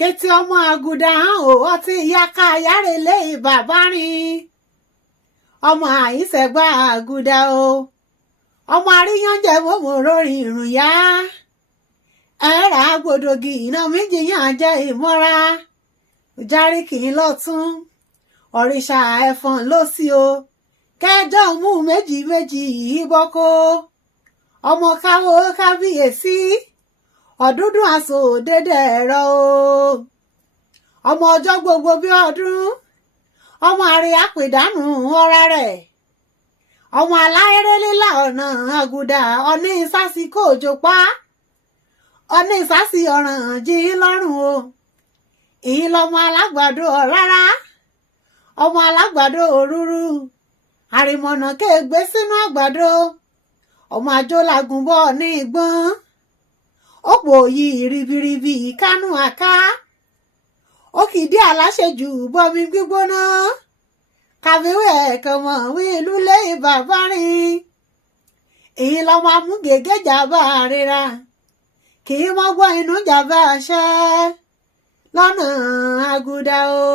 kétí ọmọ àgùdà hàn ó ọtí ìyá ká yára lé bàbá rìn ọmọ Aisegba-Ekiti o ọmọ àríyànjẹ mọ̀mọ́ lórí ìrùn yá ẹ̀rà gbòdògì iná méjì yàn jẹ́ ìmọ́ra Oriki lọ́tún òrìṣà ẹ̀fọn lósì o kẹjọ mú méjì méjì yìí bọ́kó ọmọ káwó kábíyèsí ọ̀dúndún aṣọ dédé ẹ̀rọ o ọmọ ọjọ́ gbogbo bí ọdún ọmọ àrè àpèdánù ọ̀rá rẹ̀ ọmọ aláyẹrẹ lílà ọ̀nà àgùdà ọ̀ní ìsásí kò jòpá ọ̀ní ìsásí ọ̀ràn jí lọ́rùn o ìyín lọmọ alágbàdo rárá ọmọ alágbàdo òrúrú àrìmọ̀nà kéègbé sínú àgbàdo ọmọ àjọlágùnbọ̀ ní ìgbọ́n òpò yìí ribiribi kánú àká ó kìdí aláṣejù bọmi gbígbóná kàwéwé ẹ̀kọ́mọ̀ wí ìlú lé bàbá rìn èyí lọ́mọ amúgègé jàmbá rira kì í mọ́gbọ́n inú jàmbá ṣẹ́ lọ́nà àgùdà o.